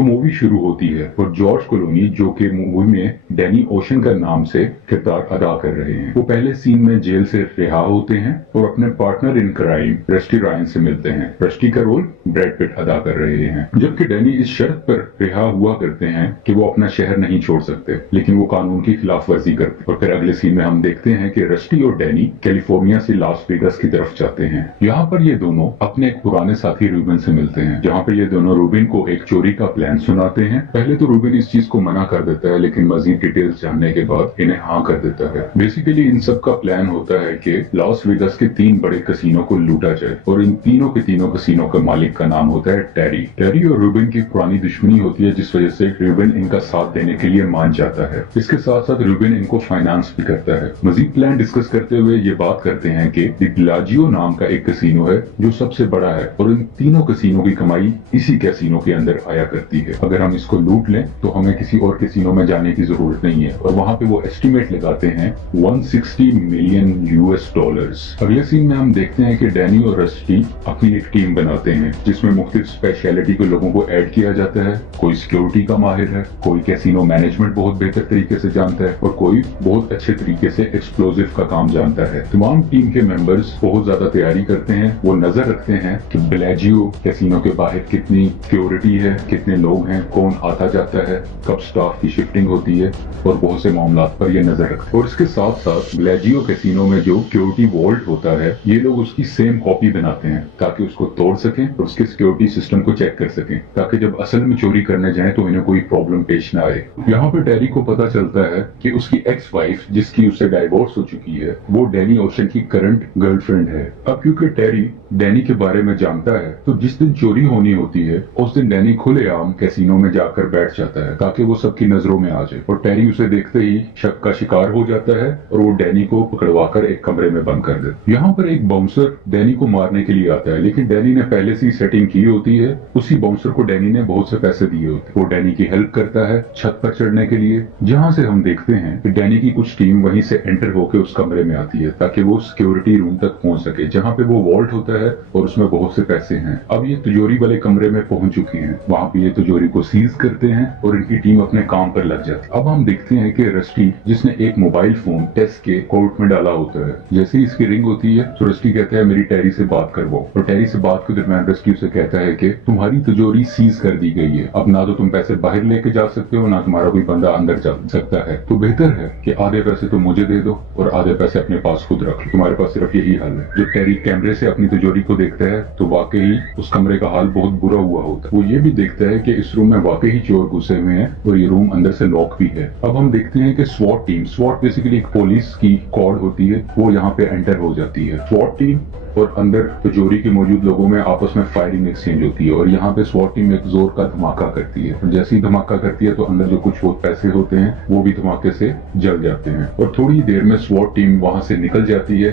तो मूवी शुरू होती है और जॉर्ज क्लूनी, जो कि मूवी में डैनी ओशन का नाम से किरदार अदा कर रहे हैं, वो पहले सीन में जेल से रिहा होते हैं और अपने partner in crime rusty Ryan से मिलते हैं। रस्टी का रोल ब्रैड पिट अदा कर रहे हैं, जबकि डैनी इस शर्त पर रिहा हुआ करते हैं कि वो अपना शहर नहीं छोड़ सकते, लेकिन वो कानून की खिलाफ वर्जी करते। और फिर अगले सीन में हम देखते हैं कि रस्टी और डैनी कैलिफोर्निया से लास वेगास की तरफ जाते हैं। यहाँ पर ये दोनों अपने एक पुराने साथी रूबिन से मिलते हैं, जहाँ पर ये दोनों रूबिन को एक चोरी का प्लान सुनाते हैं। पहले तो रूबिन इस चीज को मना कर देता है, लेकिन मजीद डिटेल्स जानने के बाद इन्हें हाँ कर देता है। बेसिकली इन सब का प्लान होता है कि लॉस वेगास के 3 बड़े कसीनो को लूटा जाए, और इन तीनों के तीनों कसीनो का मालिक का नाम होता है टेरी। टेरी और रूबिन की पुरानी दुश्मनी होती है, जिस वजह से रूबिन इनका साथ देने के लिए मान जाता है। इसके साथ साथ रूबिन इनको फाइनेंस भी करता है। मजीद प्लान डिस्कस करते हुए ये बात करते हैं कि बिलाजियो नाम का एक कसीनो है जो सबसे बड़ा है, और इन तीनों कसीनो की कमाई इसी कैसीनो के अंदर आया करती है। अगर हम इसको लूट लें तो हमें किसी और कैसीनो में जाने की जरूरत नहीं है, और वहाँ पे वो एस्टिमेट लगाते हैं 160 मिलियन US डॉलर्स। अगले सीन में हम देखते हैं कि डैनी और रस्टी अपनी एक टीम बनाते हैं, जिसमें मुख्तलिफ स्पेशलिटी के लोगों को ऐड किया जाता है। कोई सिक्योरिटी का माहिर है, कोई कैसीनो मैनेजमेंट बहुत बेहतर तरीके से जानता है, और कोई बहुत अच्छे तरीके से एक्सप्लोजिव का काम जानता है। तमाम टीम के मेंबर्स बहुत ज्यादा तैयारी करते हैं। वो नजर रखते हैं कि बेलाजियो कैसीनो के बाहर कितनी सिक्योरिटी है, कितने लोग हैं, कौन आता जाता है, कब स्टाफ की शिफ्टिंग होती है, और बहुत से मामला पर ये नजर रखते हैं। और इसके साथ साथ बेलाजियो कैसीनो में जो सिक्योरिटी वॉल्ट होता है, ये लोग उसकी सेम कॉपी बनाते हैं ताकि उसको तोड़ सकें और उसके सिक्योरिटी सिस्टम को चेक कर सकें, ताकि जब असल में चोरी करने जाएं तो इन्हें कोई प्रॉब्लम पेश ना आए। यहाँ पर टेरी को पता चलता है कि उसकी एक्स वाइफ, जिसकी उससे डाइवोर्स हो चुकी है, वो डैनी ओशन की करंट गर्लफ्रेंड है। अब क्योंकि टेरी डैनी के बारे में जानता है, तो जिस दिन चोरी होनी होती है उस दिन डैनी खुलेआम कैसीनो में जाकर बैठ जाता है ताकि वो सबकी नजरों में आ जाए, और टेरी उसे देखते ही शक का शिकार हो जाता है और वो डैनी को पकड़वाकर एक कमरे में बंद कर देता है। यहाँ पर एक बाउंसर डैनी को मारने के लिए आता है, लेकिन डैनी ने पहले से ही सेटिंग की होती है। उसी बाउंसर को डैनी ने बहुत से पैसे दिए होते हैं। वो डैनी की हेल्प करता है छत पर चढ़ने के लिए, जहाँ से हम देखते हैं कि डैनी की कुछ टीम वहीं से एंटर होकर उस कमरे में आती है ताकि वो सिक्योरिटी रूम तक पहुंच सके, जहाँ पे वो वॉल्ट होता है और उसमें बहुत से पैसे हैं। अब ये तिजोरी वाले कमरे में पहुंच चुकी हैं। वहाँ पे ये तिजोरी को सीज करते हैं और इनकी टीम अपने काम पर लग जाती है। अब हम देखते हैं कि रस्टी, जिसने एक मोबाइल फोन टेस्ट के कोर्ट में डाला होता है, जैसे ही इसकी रिंग होती है तो रस्टी कहता है मेरी टेरी से बात करवाओ, और टेरी से बात के दरमियान रस्टी उसे कहता है कि तुम्हारी तिजोरी सीज कर दी गई है, अब ना तो तुम पैसे बाहर लेके जा सकते हो, ना तुम्हारा कोई बंदा अंदर जा सकता है, तो बेहतर है कि आधे पैसे तो मुझे दे दो और आधे पैसे अपने पास खुद रख लो, तुम्हारे पास सिर्फ यही हल है। जो टेरी कैमरे से अपनी तिजोरी को देखता है तो वाकई उस कमरे का हाल बहुत बुरा हुआ होता है। वो ये भी देखता है कि इस रूम में वाकई चोर घुसे हुए हैं और ये रूम अंदर से लॉक भी है। अब हम देखते हैं कि स्वॉट टीम, स्वॉट बेसिकली एक पुलिस की स्क्वाड होती है, वो यहाँ पे एंटर हो जाती है। स्वॉट टीम और अंदर तिजोरी के मौजूद लोगों में आपस में फायरिंग एक्सचेंज होती है, और यहाँ पे स्वॉट टीम एक जोर का धमाका करती है, और जैसे ही धमाका करती है तो अंदर जो कुछ बहुत पैसे होते हैं वो भी धमाके से जल जाते हैं, और थोड़ी देर में स्वॉट टीम वहां से निकल जाती है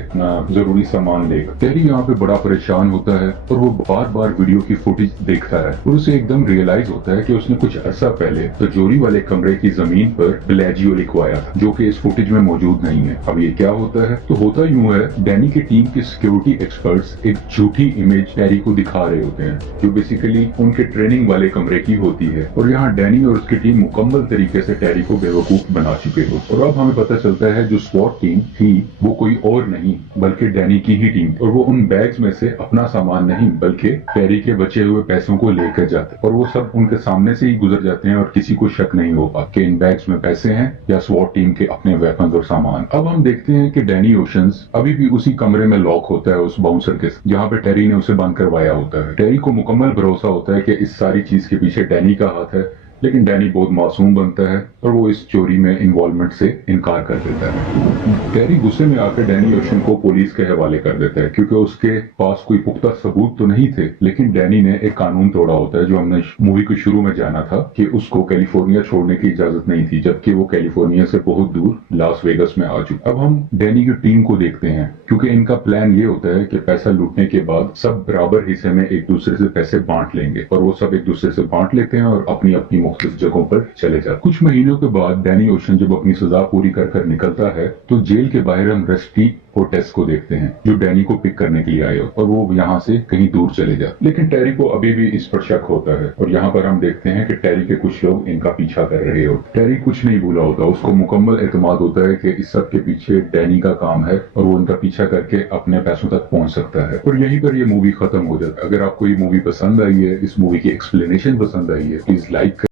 जरूरी सामान लेकर। टेरी यहाँ पे बड़ा परेशान होता है और वो बार बार वीडियो की फुटेज देखता है, और उसे एकदम रियलाइज होता है कि उसने कुछ अर्सा पहले तिजोरी वाले कमरे की जमीन पर बेलाजियो लिखवाया था, जो कि इस फुटेज में मौजूद नहीं है। अब ये क्या होता है? तो होता यूं है, डैनी की टीम की सिक्योरिटी एक्सपर्ट्स एक झूठी इमेज टेरी को दिखा रहे होते हैं, जो बेसिकली उनके ट्रेनिंग वाले कमरे की होती है, और यहाँ डैनी और उसकी टीम मुकम्मल तरीके से टेरी को बेवकूफ बना चुके हो। और अब हमें पता चलता है जो स्वॉट टीम थी वो कोई और नहीं बल्कि डैनी की ही टीम, और वो उन बैग्स में से अपना सामान नहीं बल्कि टेरी के बचे हुए पैसों को लेकर जाते, और वो सब उनके सामने से ही गुजर जाते हैं और किसी को शक नहीं होगा कि इन बैग्स में पैसे हैं या स्वॉट टीम के अपने वेपन और सामान। अब हम देखते हैं कि डैनी ओशंस अभी भी उसी कमरे में लॉक होता है उस बाउंसर के, जहाँ पे टेरी ने उसे बंद करवाया होता है। टेरी को मुकम्मल भरोसा होता है कि इस सारी चीज के पीछे डैनी का हाथ है, लेकिन डैनी बहुत मासूम बनता है और वो इस चोरी में इन्वॉल्वमेंट से इनकार कर देता है। टेरी गुस्से में आकर डैनी ओशन को पुलिस के हवाले कर देता है, क्योंकि उसके पास कोई पुख्ता सबूत तो नहीं थे, लेकिन डैनी ने एक कानून तोड़ा होता है जो हमने मूवी के शुरू में जाना था कि उसको कैलिफोर्निया छोड़ने की इजाजत नहीं थी, जबकि वो कैलिफोर्निया से बहुत दूर लास वेगस में आ चुका। अब हम डैनी की टीम को देखते हैं, क्योंकि इनका प्लान ये होता है कि पैसा लूटने के बाद सब बराबर हिस्से में एक दूसरे से पैसे बांट लेंगे, और वो सब एक दूसरे से बांट लेते हैं और अपनी अपनी मुख्तलिफ जगहों पर चले जाते। कुछ महीनों के बाद डैनी ओशन जब अपनी सजा पूरी कर निकलता है तो जेल के बाहर हम रस्टी और टेस को देखते हैं जो डैनी को पिक करने के लिए आए हो और वो यहाँ से कहीं दूर चले जाते। लेकिन टेरी को अभी भी इस पर शक होता है और यहाँ पर हम देखते हैं कि टेरी के कुछ लोग इनका पीछा कर रहे हो। टेरी कुछ नहीं भूला होता, उसको मुकम्मल एतमाद होता है कि इस सब के पीछे डैनी का काम है और वो उनका पीछा करके अपने पैसों तक पहुंच सकता है। और यहीं पर ये मूवी खत्म हो जाता है। अगर आपको ये मूवी पसंद आई है, इस मूवी की एक्सप्लेनेशन पसंद आई है, प्लीज लाइक